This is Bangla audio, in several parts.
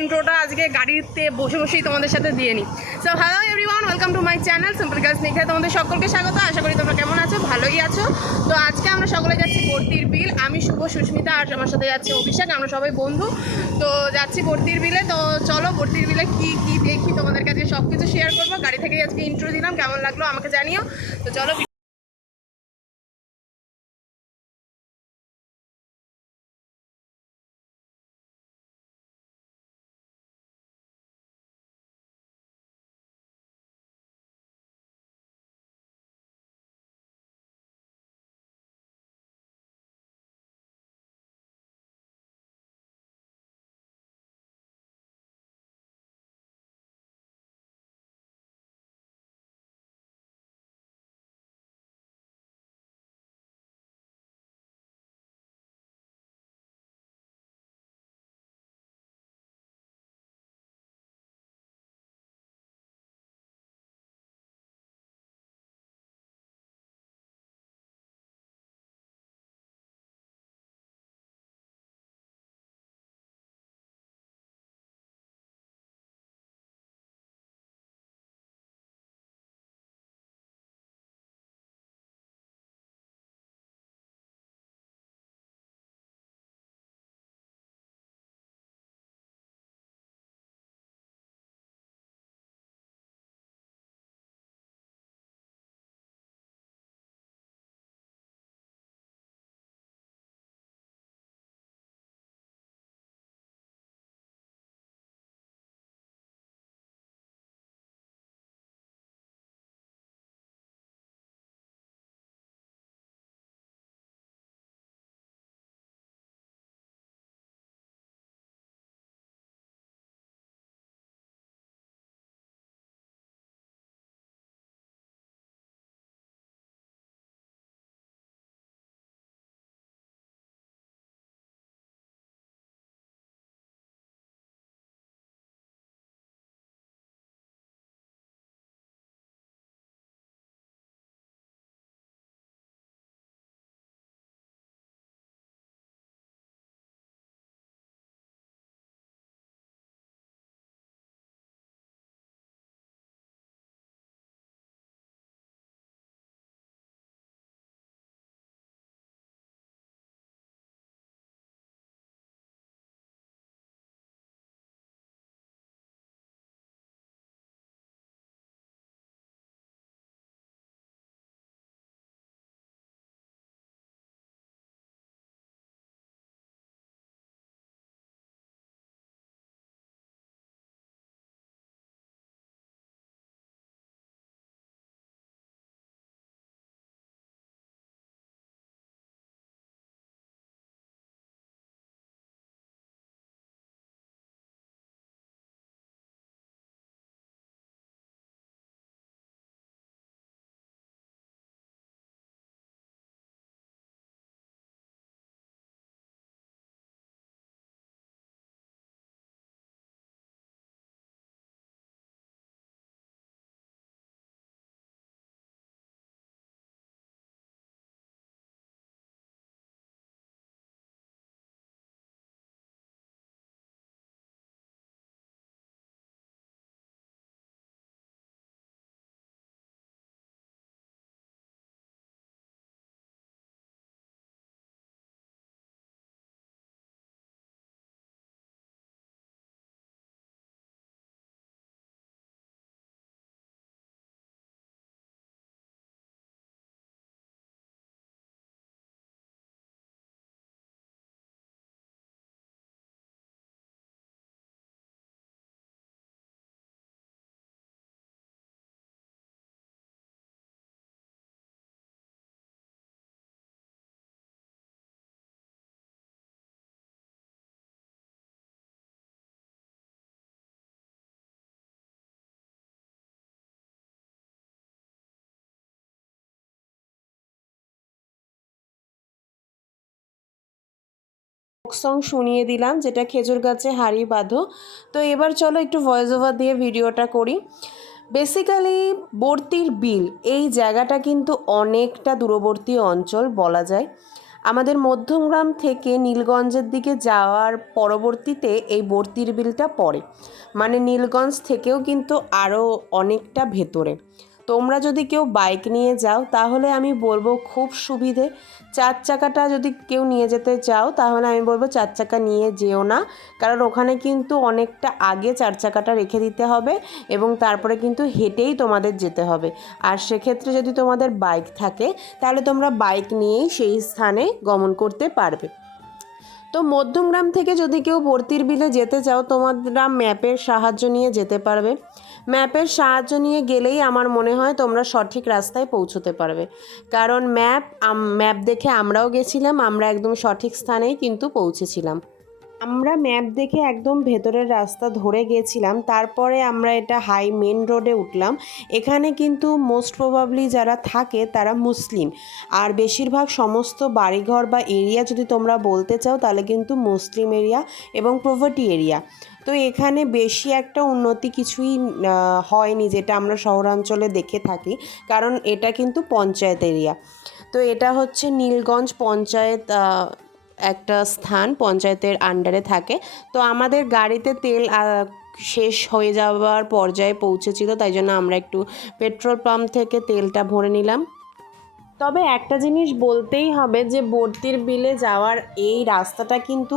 ইন্ট্রোটা আজকে গাড়িতে বসে বসেই তোমাদের সাথে দিয়ে নিই। So hello everyone welcome to my channel simple girls নিখায় তোমাদের সকলকে স্বাগত, আশা করি তোমরা কেমন আছো? ভালোই আছো। তো আজকে আমরা সকলে যাচ্ছি ভর্তির বিল। আমি শুভ সুস্মিতা, আর আমার সাথে যাচ্ছে অভিষেক, আমরা সবাই বন্ধু। তো যাচ্ছি ভর্তির বিলে। তো চলো ভর্তির বিলে কি কি দেখি তোমাদের কাছে সব কিছু শেয়ার করব। গাড়ি থেকে আজকে ইন্ট্রো দিলাম, কেমন লাগল আমাকে জানিও। তো চলো সং শুনিয়ে দিলাম, যেটা খেজুর গাছে হাড়ি বাঁধো। তো এবার চলো একটু ভয়েস ওভার দিয়ে ভিডিওটা করি। বেসিক্যালি বর্তির বিল, এই জায়গাটা কিন্তু অনেকটা দূরবর্তী অঞ্চল বলা যায়। আমাদের মধ্যমগ্রাম থেকে নীলগঞ্জের দিকে যাওয়ার পরবর্তীতে এই বর্তির বিলটা পড়ে। মানে নীলগঞ্জ থেকেও কিন্তু আরও অনেকটা ভেতরে। তোমরা যদি কেউ বাইক নিয়ে যাও, তাহলে আমি বলব খুব সুবিধে। চার চাকাটা যদি কেউ নিয়ে যেতে চাও, তাহলে আমি বলব চার চাকা নিয়ে যেও না। কারণ ওখানে কিন্তু অনেকটা আগে চার চাকাটা রেখে দিতে হবে এবং তারপরে কিন্তু হেঁটেই তোমাদের যেতে হবে। আর সেক্ষেত্রে যদি তোমাদের বাইক থাকে, তাহলে তোমরা বাইক নিয়েই সেই স্থানে গমন করতে পারবে। তো মধ্যমগ্রাম থেকে যদি কেউ ভর্তির বিলে যেতে চাও, তোমরা ম্যাপের সাহায্য নিয়ে যেতে পারবে। ম্যাপের সাহায্য নিয়ে গেলেই আমার মনে হয় তোমরা সঠিক রাস্তায় পৌঁছতে পারবে। কারণ ম্যাপ ম্যাপ দেখে আমরাও গেছিলাম, আমরা একদম সঠিক স্থানেই কিন্তু পৌঁছেছিলাম। আমরা ম্যাপ দেখে একদম ভেতরের রাস্তা ধরে গেছিলাম, তারপরে আমরা এটা হাই মেন রোডে উঠলাম। এখানে কিন্তু মোস্ট প্রবাবলি যারা থাকে তারা মুসলিম। আর বেশিরভাগ সমস্ত বাড়িঘর বা এরিয়া যদি তোমরা বলতে চাও, তাহলে কিন্তু মুসলিম এরিয়া এবং প্রভার্টি এরিয়া তো এখানে বেশি একটা উন্নতি কিছুই হয়নি যেটা আমরা শহরাঞ্চলে দেখে থাকি, কারণ এটা কিন্তু পঞ্চায়েত এরিয়া তো এটা হচ্ছে নীলগঞ্জ পঞ্চায়েত একটা স্থান পঞ্চায়েতের আন্ডারে থাকে। তো আমাদের গাড়িতে তেল শেষ হয়ে যাওয়ার পর্যায়ে পৌঁছেছিল, তাই জন্য আমরা একটু পেট্রোল পাম্প থেকে তেলটা ভরে নিলাম। তবে একটা জিনিস বলতেই হবে যে বর্তির বিলে যাওয়ার এই রাস্তাটা কিন্তু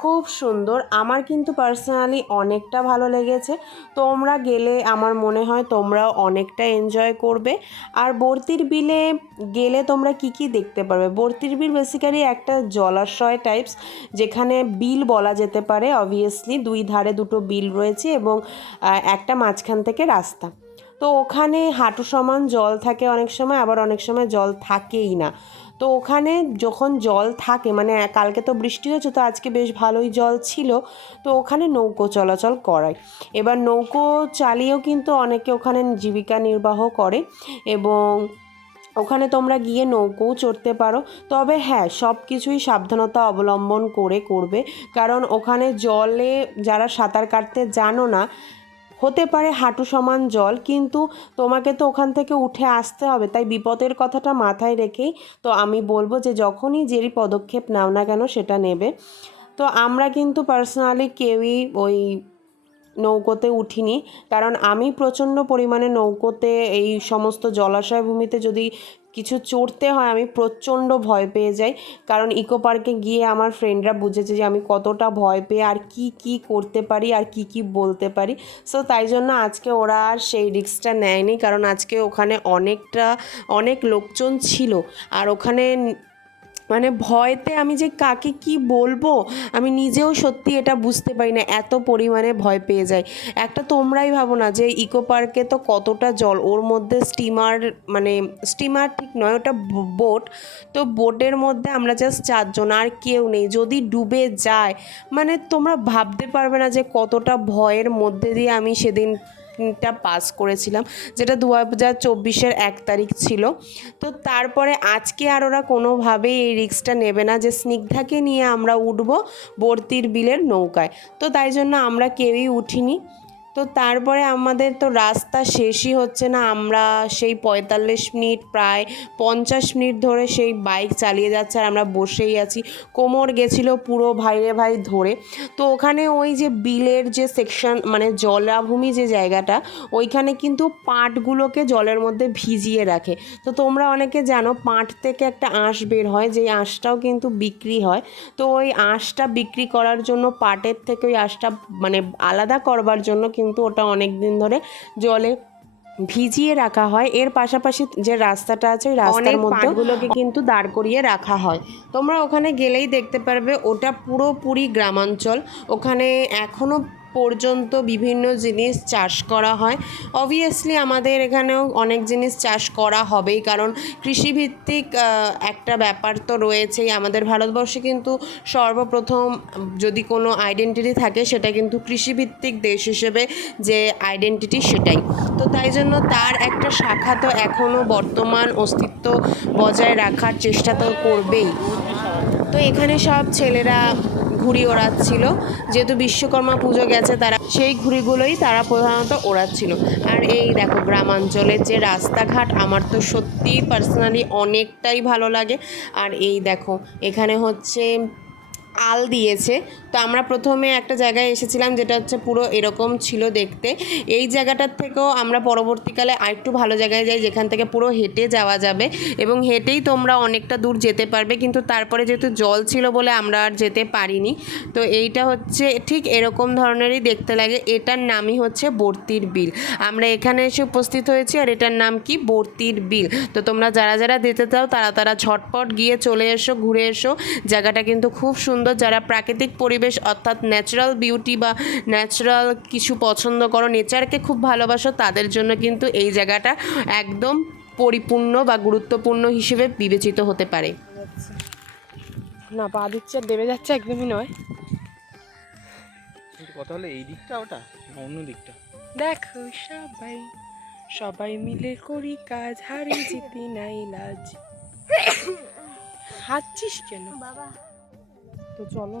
খুব সুন্দর। আমার কিন্তু পার্সোনালি অনেকটা ভালো লেগেছে। তোমরা গেলে আমার মনে হয় তোমরাও অনেকটা এনজয় করবে। আর বর্তির বিলে গেলে তোমরা কি কি দেখতে পারবে? বর্তির বিল বেসিক্যালি একটা জলাশয় টাইপস যেখানে বিল বলা যেতে পারে অবভিয়াসলি দুই ধারে দুটো বিল রয়েছে এবং একটা মাঝখান থেকে রাস্তা। তো ওখানে হাঁটু সমান জল থাকে অনেক সময়, আবার অনেক সময় জল থাকেই না। তো ওখানে যখন জল থাকে মানে কালকে তো বৃষ্টি হয়েছে, তো আজকে বেশ ভালোই জল ছিল, তো ওখানে নৌকো চলাচল করায়। এবার নৌকো চালিয়েও কিন্তু অনেকে ওখানে জীবিকা নির্বাহ করে এবং ওখানে তোমরা গিয়ে নৌকোও চড়তে পারো। তবে হ্যাঁ সব কিছুই সাবধানতা অবলম্বন করে করবে। কারণ ওখানে জলে যারা সাঁতার কাটতে জানো না হতে পারে হাঁটু সমান জল, কিন্তু তোমাকে তো ওখান থেকে উঠে আসতে হবে। তাই বিপদের কথাটা মাথায় রেখেই তো আমি বলব যে যখনই যেই পদক্ষেপ নাও না কেন সেটা নেবে। তো আমরা কিন্তু পার্সোনালি কেউই ওই নৌকোতে উঠিনি। কারণ আমি প্রচণ্ড পরিমাণে নৌকোতে এই সমস্ত জলাশয় ভূমিতে যদি কিছু চড়তে হয়, আমি প্রচণ্ড ভয় পেয়ে যাই। কারণ ইকো পার্কে গিয়ে আমার ফ্রেন্ডরা বুঝেছে যে আমি কতটা ভয় পেয়ে আর কি কি করতে পারি আর কি কি বলতে পারি। সো তাই জন্য আজকে ওরা আর সেই রিক্সটা নেয়নি। কারণ আজকে ওখানে অনেকটা, অনেক লোকজন ছিল। আর ওখানে মানে ভয়তে আমি যে কাকে কি বলব, আমি নিজেও সত্যি এটা বুঝতে পারি না, এত পরিমাণে ভয় পেয়ে যাই। একটা তোমরাই ভাবো না যে ইকো পার্কে তো কতটা জল, ওর মধ্যে স্টিমার মানে স্টিমার ঠিক নয়, ওটা বোট। তো বোটের মধ্যে আমরা জাস্ট চারজন, আর কেউ নেই, যদি ডুবে যায় মানে তোমরা ভাবতে পারবে না যে কতটা ভয়ের মধ্যে দিয়ে আমি সেদিন টা পাস করেছিলাম, যেটা দু হাজার চব্বিশের এক তারিখ ছিল। তো তারপরে আজকে আর ওরা কোনোভাবেই এই রিক্সটা নেবে না যে স্নিগ্ধাকে নিয়ে আমরা উঠবো বর্তির বিলের নৌকায়। তো তাই জন্য আমরা কেউই উঠিনি। তো তারপরে আমাদের তো রাস্তা শেষই হচ্ছে না। আমরা সেই পঁয়তাল্লিশ মিনিট, প্রায় পঞ্চাশ মিনিট ধরে সেই বাইক চালিয়ে যাচ্ছে আর আমরা বসেই আছি। কোমর গেছিল পুরো ভাইরে ভাই ধরে। তো ওখানে ওই যে বিলের যে সেকশন মানে জলাভূমি যে জায়গাটা, ওইখানে কিন্তু পাটগুলোকে জলের মধ্যে ভিজিয়ে রাখে। তো তোমরা অনেকে জানো, পাট থেকে একটা আঁশ বের হয়, যেই আঁশটাও কিন্তু বিক্রি হয়। তো ওই আঁশটা বিক্রি করার জন্য, পাটের থেকে ওই আঁশটা মানে আলাদা করবার জন্য কিন্তু ওটা অনেক দিন ধরে জলে ভিজিয়ে রাখা হয়। এর পাশাপাশি যে রাস্তাটা আছে রাস্তার মধ্যে গুলোকে কিন্তু দাঁড় করিয়ে রাখা হয়। তোমরা ওখানে গেলেই দেখতে পারবে ওটা পুরোপুরি গ্রামাঞ্চল। ওখানে এখনও পর্যন্ত বিভিন্ন জিনিস চাষ করা হয়। অবভিয়াসলি আমাদের এখানেও অনেক জিনিস চাষ করা হবেই, কারণ কৃষিভিত্তিক একটা ব্যাপার তো রয়েছেই আমাদের ভারতবর্ষে, কিন্তু সর্বপ্রথম যদি কোনো আইডেন্টিটি থাকে, সেটা কিন্তু কৃষিভিত্তিক দেশ হিসেবে যে আইডেন্টিটি সেটাই। তো তাই জন্য তার একটা শাখা তো এখনও বর্তমান অস্তিত্ব বজায় রাখার চেষ্টা তো করবেই। তো এখানে সব ছেলেরা ঘুড়ি ওড়াচ্ছিল। যেহেতু বিশ্বকর্মা পুজো গেছে, তারা সেই ঘুড়িগুলোই তারা প্রধানত ওড়াচ্ছিল। আর এই দেখো গ্রামাঞ্চলের যে রাস্তাঘাট, আমার তো সত্যিই পার্সোনালি অনেকটাই ভালো লাগে। আর এই দেখো, এখানে হচ্ছে আল দিয়েছে। তো আমরা প্রথমে একটা জায়গায় এসেছিলাম যেটা হচ্ছে পুরো এরকম ছিল দেখতে। এই জায়গাটার থেকেও আমরা পরবর্তীকালে আরেকটু ভালো জায়গায় যাই, যেখান থেকে পুরো হেঁটে যাওয়া যাবে। এবং হেঁটেই তোমরা অনেকটা দূর যেতে পারবে, কিন্তু তারপরে যেহেতু জল ছিল বলে আমরা আর যেতে পারিনি। তো এইটা হচ্ছে ঠিক এরকম ধরনেরই দেখতে লাগে। এটার নামই হচ্ছে বর্তির বিল। আমরা এখানে এসে উপস্থিত হয়েছি আর এটার নাম কি? বর্তির বিল। তো তোমরা যারা যারা যেতে চাও, তারা তারা ঝটপট গিয়ে চলে এসো, ঘুরে এসো। জায়গাটা কিন্তু খুব সুন্দর যারা প্রাকৃতিক পরিবেশ অর্থাৎ ন্যাচারাল বিউটি বা ন্যাচারাল কিছু পছন্দ করো নেচারকে খুব ভালোবাসো তাদের জন্য কিন্তু এই জায়গাটা একদম পরিপূর্ণ বা গুরুত্বপূর্ণ হিসেবে বিবেচিত হতে পারে। না পা দিচ্ছে দেবে যাচ্ছে একদমই নয়। কথা হলো এই দিকটা ওটা অন্য দিকটা? দেখো সবাই সবাই মিলে করি কাজ হারি জিতি নাই লাজ। হাঁটছিস কেন? বাবা। তো চলো,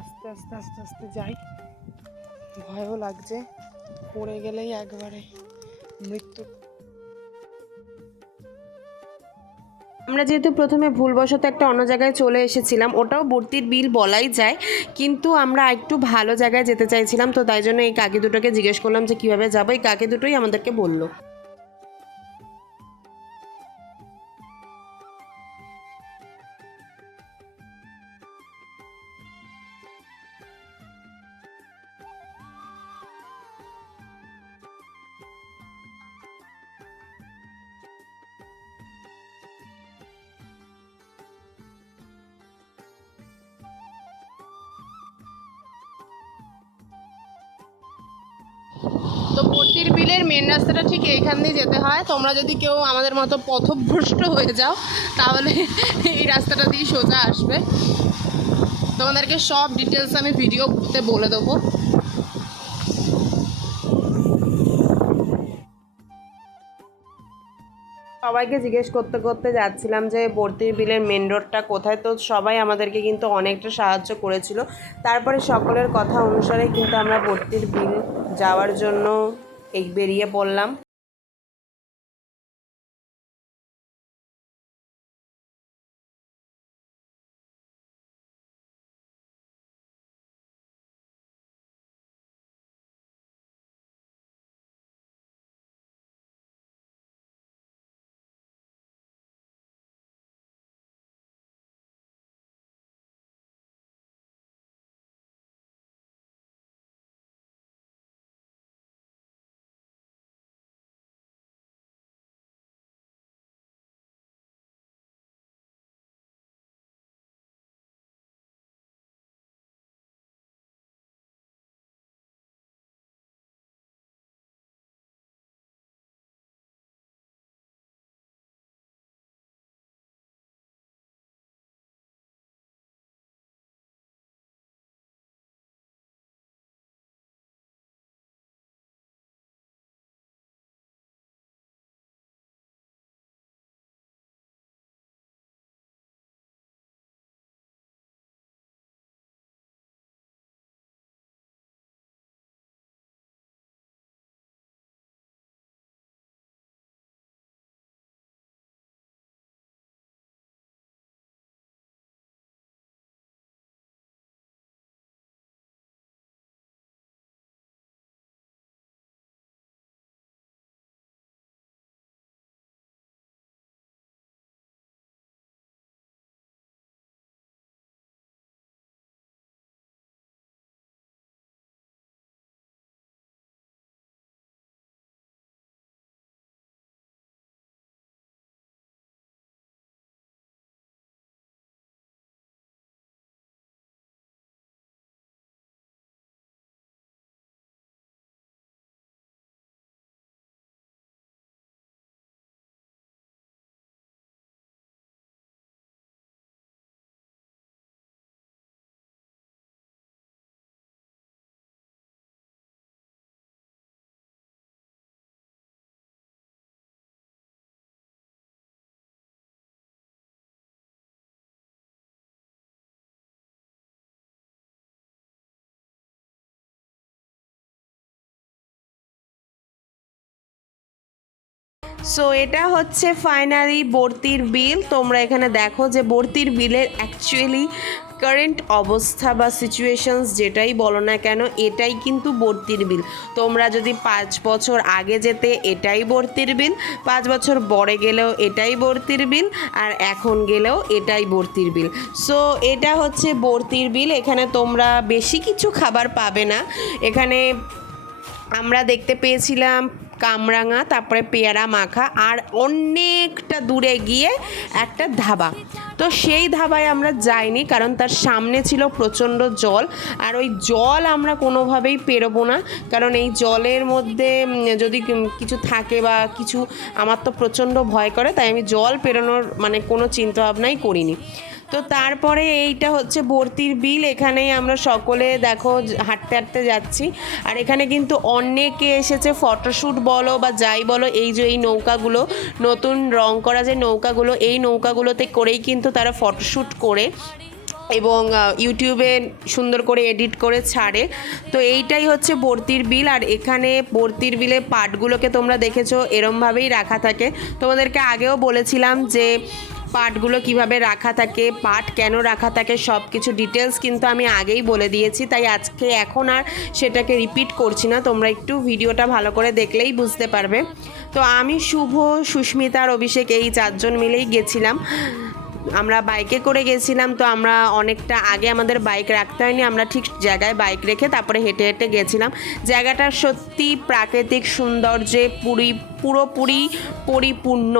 আস্তে আস্তে আস্তে আস্তে যাই। ভয়ও লাগছে, পড়ে গেলেই একবারে মৃত্যু। আমরা যেহেতু প্রথমে ভুলবশত একটা অন্য জায়গায় চলে এসেছিলাম, ওটাও ভর্তির বিল বলাই যায়, কিন্তু আমরা একটু ভালো জায়গায় যেতে চাইছিলাম, তো তাই জন্য এই কাকি দুটোকে জিজ্ঞেস করলাম যে কীভাবে যাব। এই কাকি দুটোই আমাদেরকে বলল। তো ভর্তির বিলের মেন রাস্তাটা ঠিক এইখান দিয়ে যেতে হয়। তোমরা যদি কেউ আমাদের মতো পথভ্রষ্ট হয়ে যাও, তাহলে এই রাস্তাটা দিয়ে সোজা আসবে। তোমাদেরকে সব ডিটেলস আমি ভিডিও ভিডিওতে বলে দেবো। সবাইকে জিজ্ঞেস করতে করতে যাচ্ছিলাম যে বর্তির বিলের মেন রোডটা কোথায়? তো সবাই আমাদেরকে কিন্তু অনেকটা সাহায্য করেছিল। তারপরে সকলের কথা অনুসারে কিন্তু আমরা বর্তির বিল যাওয়ার জন্য এই বেরিয়ে পড়লাম। সো এটা হচ্ছে ফাইনালি বর্তির বিল তোমরা এখানে দেখো যে বর্তির বিলের অ্যাকচুয়ালি কারেন্ট অবস্থা বা সিচুয়েশনস যেটাই বলো না কেন, এটাই কিন্তু বর্তির বিল তোমরা যদি পাঁচ বছর আগে যেতে, এটাই বর্তির বিল পাঁচ বছর পরে গেলেও এটাই বর্তির বিল আর এখন গেলেও এটাই বর্তির বিল সো এটা হচ্ছে বর্তির বিল এখানে তোমরা বেশি কিছু খাবার পাবে না। এখানে আমরা দেখতে পেয়েছিলাম কামরাঙা, তারপরে পেয়ারা মাখা আর অনেকটা দূরে গিয়ে একটা ধাবা। তো সেই ধাবায় আমরা যাইনি কারণ তার সামনে ছিল প্রচণ্ড জল আর ওই জল আমরা কোনোভাবেই পেরোবো না কারণ এই জলের মধ্যে যদি কিছু থাকে বা কিছু, আমার তো প্রচণ্ড ভয় করে, তাই আমি জল পেরোনোর মানে কোনো চিন্তাভাবনাই করিনি। তো তারপরে এইটা হচ্ছে ভর্তির বিল। এখানেই আমরা সকলে দেখো হাঁটতে হাঁটতে যাচ্ছি। আর এখানে কিন্তু অনেকে এসেছে ফটোশ্যুট বলো বা যাই বলো, এই যে এই নৌকাগুলো, নতুন রং করা যে নৌকাগুলো, এই নৌকাগুলোতে করেই কিন্তু তারা ফটোশ্যুট করে এবং ইউটিউবে সুন্দর করে এডিট করে ছাড়ে। তো এইটাই হচ্ছে বর্তির বিল। আর এখানে বর্তির বিলে পাটগুলোকে তোমরা দেখেছ, এরমভাবেই রাখা থাকে। তোমাদেরকে আগেও বলেছিলাম যে পাটগুলো কীভাবে রাখা থাকে, পাট কেন রাখা থাকে সব কিছু ডিটেলস কিন্তু আমি আগেই বলে দিয়েছি, তাই আজকে এখন আর সেটাকে রিপিট করছি না। তোমরা একটু ভিডিওটা ভালো করে দেখলেই বুঝতে পারবে। তো আমি শুভ, সুস্মিতা আর অভিষেক এই চারজন মিলেই গেছিলাম। আমরা বাইকে করে গেছিলাম, তো আমরা অনেকটা আগে আমাদের বাইক রাখতে হয়নি, আমরা ঠিক জায়গায় বাইক রেখে তারপরে হেঁটে হেঁটে গেছিলাম। জায়গাটা সত্যি প্রাকৃতিক সৌন্দর্যে পুরি, পুরোপুরি পরিপূর্ণ।